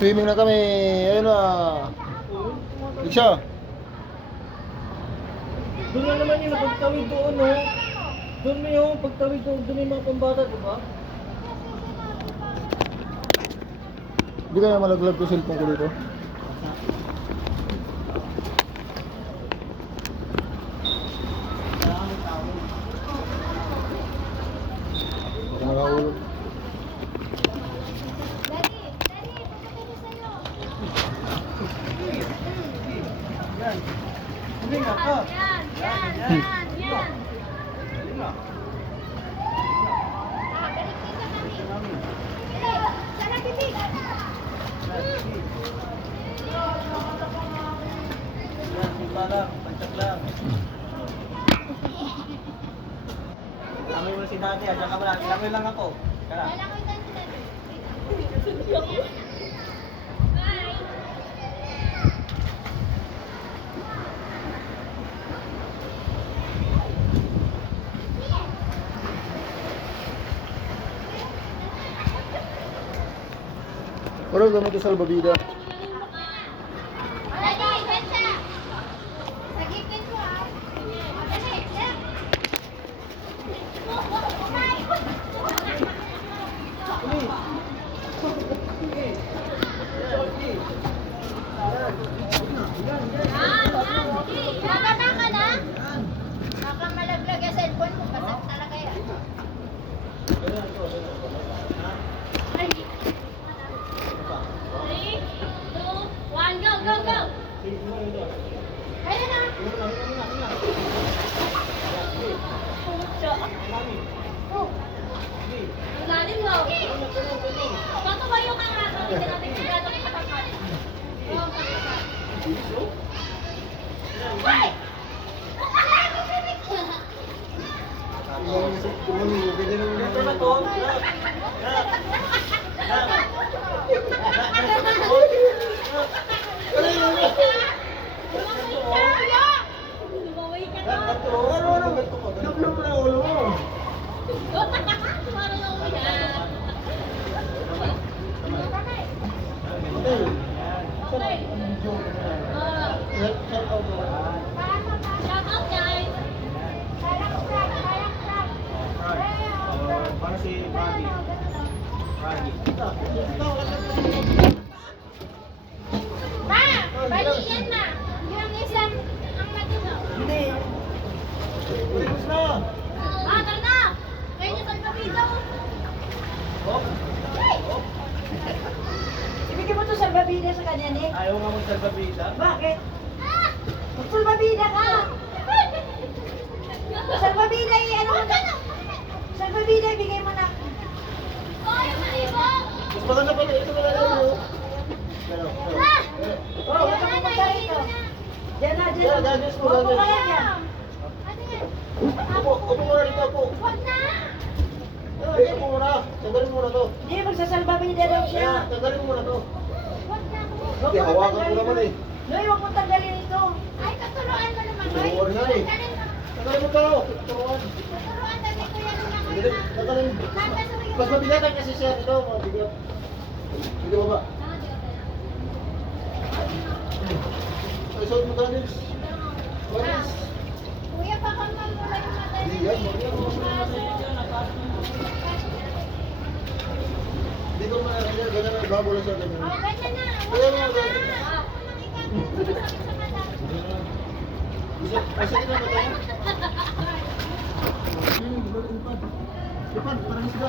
Swimming na kami. Ayun na. Liksha. Doon na naman yung pagtawid doon, no? Doon mo yung pagtawid doon, doon yung mga pambata, di ba? Hindi kaya malaglag ko cellphone ko dito. Baka nakahulog. Hindi nga ka. Yan. Sana bibig. Yan, simpa lang, pancak lang. Langoy mo si dati, at saka wala. Langoy lang ako. Kaya. Pero gamit yung salbabida. Baka malaglag yung cellphone mo, basag talaga yan. Three, two, one, go! Kaya na! Ang lalim mo! Patumayo ka nga! Hindi natin sigurado kay katapat. Ay! Dito na to. Lumaway ka na! Sumaralaw yan! Okay. Shout out guys! Para si Bobby. Ma! Bali yan na! Yung isang ang natuto. Hindi. Ulimus na. Tara na! Kayo na sa video! Ibigay mo to sa babida sa kanya, Nick. Ayaw nga magsalbabida. Bakit? Salbabida ka! Salbabida, ano mo na? Salbabida, ibigay mo na. Mas maganda pala ito na lang mo. Oh, wala mo pa ito. Diyan na. Opo kaya dyan. Upo muna dito, upo. Huwag na! Upo muna. Tanggalin mo muna to. Hindi, magsasalbabida daw siya. Ayan, tanggalin mo muna to. Huwag na! Huwag Hindi, mo hawakan ko tanggalin naman to. eh. Noy, huwag mo tanggalin ito. Ay, tuturuan mo naman, Noy. Turuan nga eh. Tanggalin mo to. Turuan. Tuturuan, dali ko yan naman Hindi, tanggalin. Mas mabigatan kasi siya ito. Mabigat. Sige baba. Ay, suot mo ganis. Ganis. Kuya, baka mamula yung mata Hindi yan, Hindi ko makakaya. Ganyan na. Babo lang siya. Ganyan. Oh, ganyan na. Kaya Huwag mo, na, ganyan. Ma. Masakit sa mata. Kasi kita ba tayo? Lipad, parang isda.